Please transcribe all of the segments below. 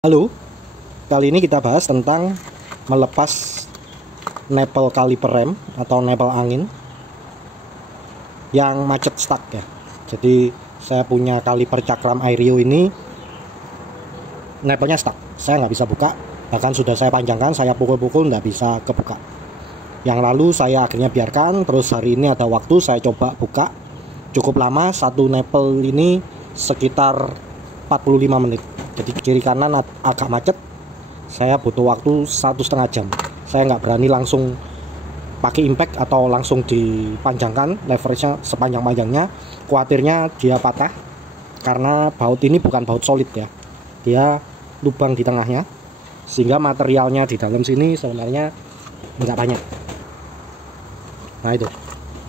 Halo, kali ini kita bahas tentang melepas nepel kaliper rem atau nepel angin yang macet stuck ya. Jadi saya punya kaliper cakram Airio ini nepelnya stuck, saya nggak bisa buka, bahkan sudah saya panjangkan, saya pukul-pukul nggak bisa kebuka. Yang lalu saya akhirnya biarkan, terus hari ini ada waktu saya coba buka, cukup lama, satu nepel ini sekitar 45 menit. Jadi kiri kanan agak macet, saya butuh waktu 1,5 jam. Saya nggak berani langsung pakai impact atau langsung dipanjangkan leverage-nya sepanjang-panjangnya, khawatirnya dia patah karena baut ini bukan baut solid ya, dia lubang di tengahnya, sehingga materialnya di dalam sini sebenarnya nggak banyak. Nah itu,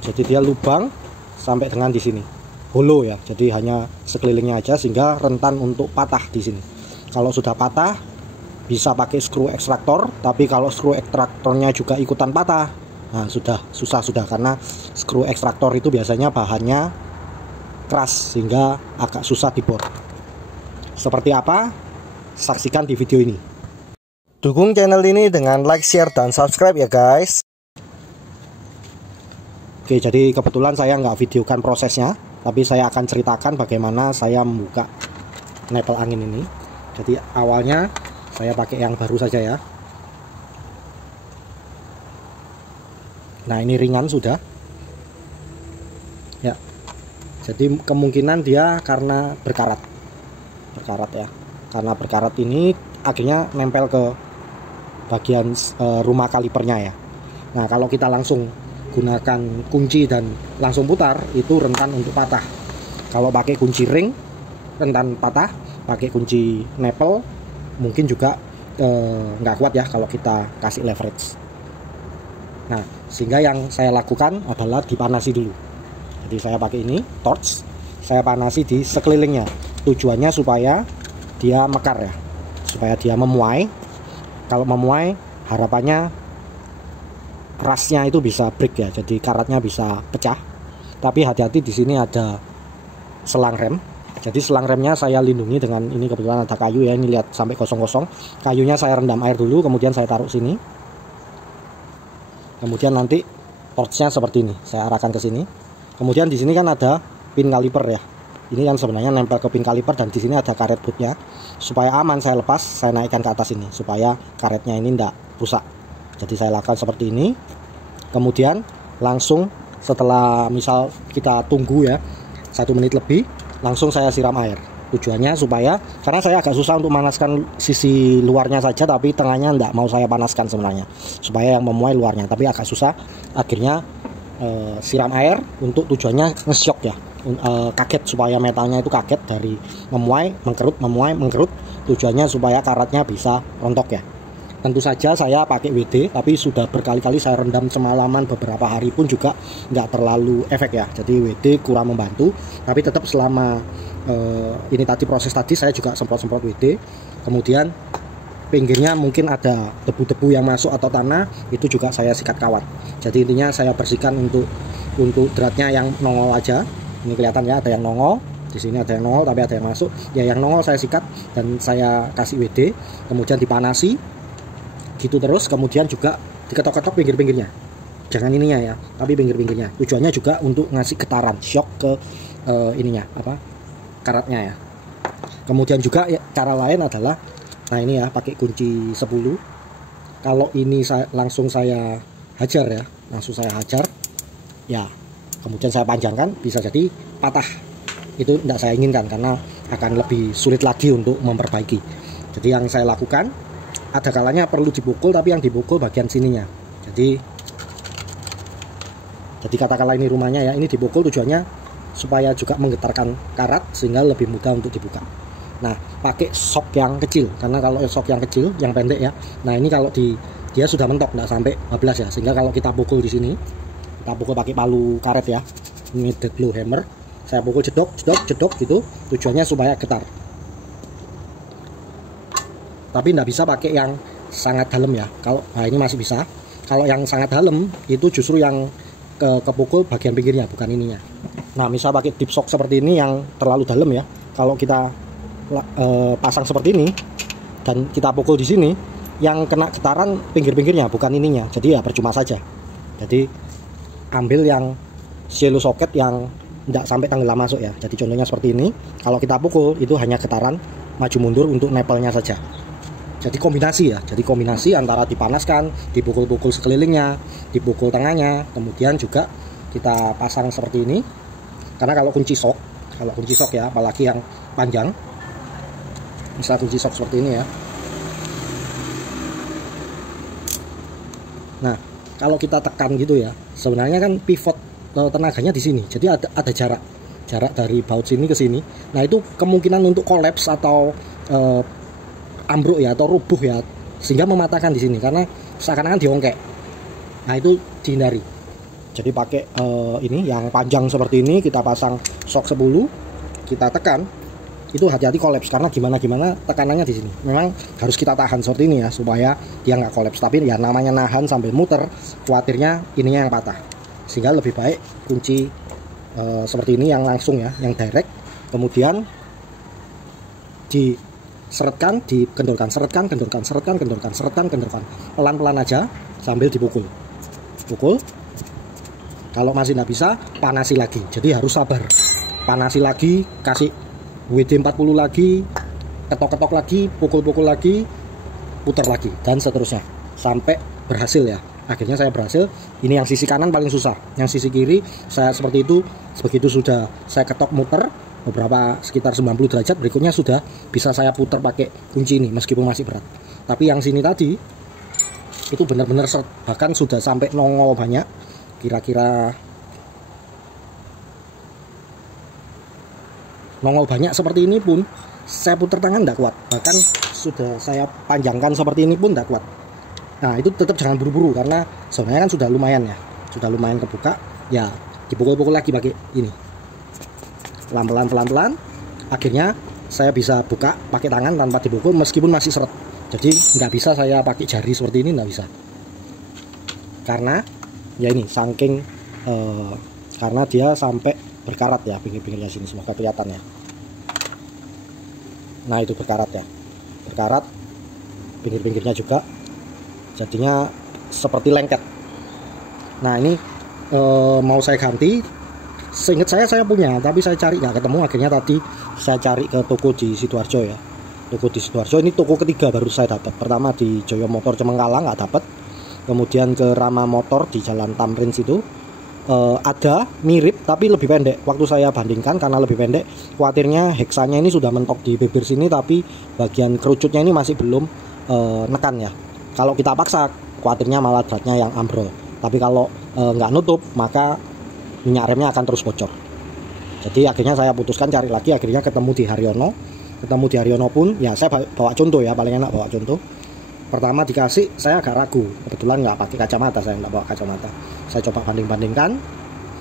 jadi dia lubang sampai dengan di sini, hollow ya, jadi hanya sekelilingnya aja sehingga rentan untuk patah di sini. Kalau sudah patah bisa pakai screw ekstraktor, tapi kalau screw ekstraktornya juga ikutan patah, nah sudah susah karena screw ekstraktor itu biasanya bahannya keras sehingga agak susah dibor. Seperti apa? Saksikan di video ini. Dukung channel ini dengan like, share, dan subscribe ya guys. Oke, jadi kebetulan saya nggak videokan prosesnya, tapi saya akan ceritakan bagaimana saya membuka nepel angin ini. Jadi awalnya saya pakai yang baru saja ya. Nah ini ringan sudah ya. Jadi kemungkinan dia karena berkarat ya. Karena berkarat ini akhirnya nempel ke bagian rumah kalipernya ya. Nah kalau kita langsung gunakan kunci dan langsung putar, itu rentan untuk patah. Kalau pakai kunci ring rentan patah, pakai kunci nepel mungkin juga nggak kuat ya kalau kita kasih leverage. Nah sehingga yang saya lakukan adalah dipanasi dulu. Jadi saya pakai ini torch, saya panasi di sekelilingnya, tujuannya supaya dia mekar ya, supaya dia memuai. Kalau memuai harapannya rasnya itu bisa break ya, jadi karatnya bisa pecah. Tapi hati-hati, di sini ada selang rem. Jadi selang remnya saya lindungi dengan ini, kebetulan ada kayu ya, ini lihat sampai kosong-kosong. Kayunya saya rendam air dulu, kemudian saya taruh sini. Kemudian nanti torchnya seperti ini, saya arahkan ke sini. Kemudian di sini kan ada pin kaliper ya. Ini yang sebenarnya nempel ke pin kaliper, dan di sini ada karet bootnya. Supaya aman saya lepas, saya naikkan ke atas ini supaya karetnya ini tidak rusak. Jadi saya lakukan seperti ini. Kemudian langsung setelah misal kita tunggu ya 1 menit lebih, langsung saya siram air. Tujuannya supaya, karena saya agak susah untuk memanaskan sisi luarnya saja, tapi tengahnya enggak mau saya panaskan sebenarnya, supaya yang memuai luarnya, tapi agak susah. Akhirnya siram air untuk tujuannya nge-shock ya, kaget, supaya metalnya itu kaget dari memuai mengkerut. Tujuannya supaya karatnya bisa rontok ya. Tentu saja saya pakai WD, tapi sudah berkali-kali saya rendam semalaman, beberapa hari pun juga nggak terlalu efek ya. Jadi WD kurang membantu, tapi tetap selama ini tadi proses tadi saya juga semprot-semprot WD. Kemudian pinggirnya mungkin ada debu-debu yang masuk atau tanah, itu juga saya sikat kawat. Jadi intinya saya bersihkan untuk dratnya yang nongol aja. Ini kelihatan ya, ada yang nongol. Di sini ada yang nongol tapi ada yang masuk. Ya yang nongol saya sikat dan saya kasih WD, kemudian dipanasi. Gitu terus, kemudian juga diketok-ketok pinggir-pinggirnya, jangan ininya ya, tapi pinggir-pinggirnya. Tujuannya juga untuk ngasih getaran shock ke ininya apa, karatnya ya. Kemudian juga ya, cara lain adalah, nah ini ya, pakai kunci 10. Kalau ini langsung saya hajar ya, ya, kemudian saya panjangkan, bisa jadi patah. Itu tidak saya inginkan karena akan lebih sulit lagi untuk memperbaiki. Jadi yang saya lakukan, ada kalanya perlu dipukul, tapi yang dipukul bagian sininya. Jadi katakanlah ini rumahnya ya, ini dipukul tujuannya supaya juga menggetarkan karat sehingga lebih mudah untuk dibuka. Nah pakai sok yang kecil, karena kalau sok yang kecil, yang pendek ya, nah ini kalau dia sudah mentok, nggak sampai 15 ya, sehingga kalau kita pukul di sini, kita pukul pakai palu karet ya, ini dead blow hammer, saya pukul jedok gitu, tujuannya supaya getar. Tapi nggak bisa pakai yang sangat dalam ya. Kalau nah ini masih bisa. Kalau yang sangat dalam itu justru yang kepukul bagian pinggirnya, bukan ininya. Nah misal pakai deep shock seperti ini yang terlalu dalam ya, kalau kita pasang seperti ini, dan kita pukul di sini, yang kena getaran pinggir-pinggirnya bukan ininya, jadi ya percuma saja. Jadi ambil yang shallow socket yang tidak sampai tenggelam masuk ya. Jadi contohnya seperti ini, kalau kita pukul itu hanya getaran maju mundur untuk nepelnya saja. Jadi kombinasi ya, jadi kombinasi antara dipanaskan, dipukul-pukul sekelilingnya, dipukul tengahnya, kemudian juga kita pasang seperti ini. Karena kalau kunci sok ya, apalagi yang panjang, misal kunci sok seperti ini ya. Nah, kalau kita tekan gitu ya, sebenarnya kan pivot tenaganya di sini. Jadi ada jarak dari baut sini ke sini. Nah, itu kemungkinan untuk kolaps atau ambruk ya, atau rubuh ya, sehingga mematahkan di sini karena seakan-akan diongkek. Nah, itu dihindari. Jadi pakai ini yang panjang seperti ini, kita pasang sok 10, kita tekan, itu hati-hati kolaps karena gimana tekanannya di sini. Memang harus kita tahan seperti ini ya supaya dia nggak kolaps. Tapi ya namanya nahan sambil muter, khawatirnya ininya yang patah. Sehingga lebih baik kunci seperti ini yang langsung ya, yang direct, kemudian diseretkan, dikendorkan, seretkan, pelan-pelan aja sambil dipukul. Kalau masih nggak bisa, panasi lagi. Jadi harus sabar. Panasi lagi, kasih WD 40 lagi, ketok-ketok lagi, pukul-pukul lagi, putar lagi, dan seterusnya sampai berhasil ya. Akhirnya saya berhasil. Ini yang sisi kanan paling susah. Yang sisi kiri saya seperti itu. Begitu sudah saya ketok muter beberapa sekitar 90 derajat, berikutnya sudah bisa saya putar pakai kunci ini meskipun masih berat. Tapi yang sini tadi itu benar-benar seret, bahkan sudah sampai nongol banyak. Kira-kira nongol banyak seperti ini pun saya putar tangan tidak kuat. Bahkan sudah saya panjangkan seperti ini pun tidak kuat. Nah, itu tetap jangan buru-buru karena sebenarnya kan sudah lumayan ya, sudah lumayan kebuka ya, dipukul-pukul lagi pakai ini pelan-pelan. Akhirnya saya bisa buka pakai tangan tanpa dipukul meskipun masih seret. Jadi nggak bisa saya pakai jari seperti ini, nggak bisa karena ya ini saking karena dia sampai berkarat ya pinggir-pinggirnya sini, semoga kelihatan ya. Nah, itu berkarat ya, berkarat pinggir-pinggirnya juga, jadinya seperti lengket. Nah, ini mau saya ganti. Seingat saya punya, tapi saya cari nggak ketemu. Akhirnya tadi saya cari ke toko di Sidoarjo ya. Toko di Sidoarjo ini toko ketiga baru saya dapat. Pertama di Joyo Motor Cemengkala nggak dapat. Kemudian ke Rama Motor di Jalan Tamrin situ ada mirip tapi lebih pendek. Waktu saya bandingkan karena lebih pendek, khawatirnya heksanya ini sudah mentok di bibir sini, tapi bagian kerucutnya ini masih belum nekan ya. Kalau kita paksa, khawatirnya malah dratnya yang ambrol. Tapi kalau nggak nutup, maka minyak remnya akan terus bocor. Jadi akhirnya saya putuskan cari lagi, akhirnya ketemu di Haryono. Ketemu di Haryono pun, ya saya bawa contoh ya, paling enak bawa contoh. Pertama dikasih, saya agak ragu. Kebetulan nggak pakai kacamata, saya nggak bawa kacamata. Saya coba banding-bandingkan,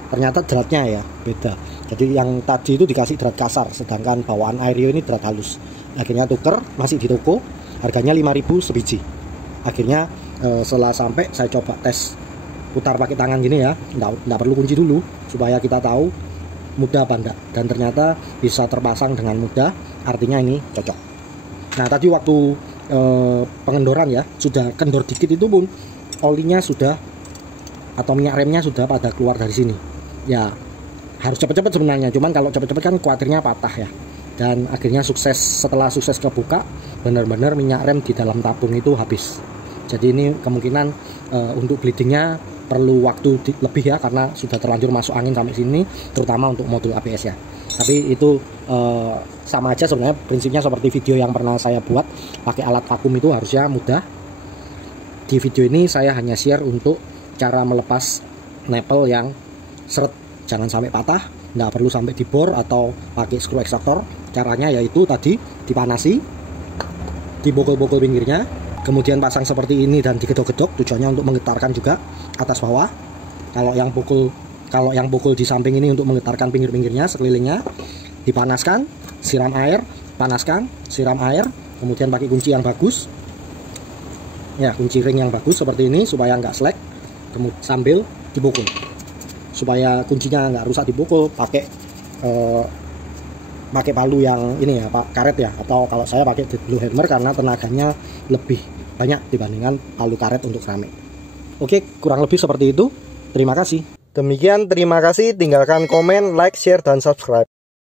ternyata dratnya ya beda. Jadi yang tadi itu dikasih drat kasar, sedangkan bawaan Airyo ini drat halus. Akhirnya tuker, masih di toko, harganya 5.000 sebiji. Akhirnya setelah sampai saya coba tes putar pakai tangan gini ya, nggak perlu kunci dulu supaya kita tahu mudah apa enggak. Dan ternyata bisa terpasang dengan mudah, artinya ini cocok. Nah, tadi waktu pengendoran ya, sudah kendor dikit itu pun olinya sudah atau minyak remnya sudah pada keluar dari sini ya. Harus cepet-cepet sebenarnya, cuman kalau cepet-cepet kan khawatirnya patah ya. Dan akhirnya sukses, setelah sukses kebuka, benar-benar minyak rem di dalam tabung itu habis. Jadi ini kemungkinan untuk bleedingnya perlu waktu lebih ya, karena sudah terlanjur masuk angin sampai sini, terutama untuk modul ABS ya. Tapi itu sama aja sebenarnya, prinsipnya seperti video yang pernah saya buat pakai alat vakum itu harusnya mudah. Di video ini saya hanya share untuk cara melepas nepel yang seret, jangan sampai patah, nggak perlu sampai dibor atau pakai screw extractor. Caranya yaitu tadi dipanasi, dibokol-bokol pinggirnya, kemudian pasang seperti ini dan digedok-gedok, tujuannya untuk menggetarkan juga atas bawah. Kalau yang pukul di samping ini untuk menggetarkan pinggir-pinggirnya, sekelilingnya. Dipanaskan, siram air, panaskan, siram air, kemudian pakai kunci yang bagus ya, kunci ring yang bagus seperti ini supaya nggak slack. Kemudian sambil dipukul supaya kuncinya nggak rusak, dipukul pakai pakai palu yang ini ya Pak, karet ya, atau kalau saya pakai dead blue hammer karena tenaganya lebih banyak dibandingkan palu karet untuk keramik. Oke, kurang lebih seperti itu. Terima kasih. Demikian, terima kasih. Tinggalkan komen, like, share, dan subscribe.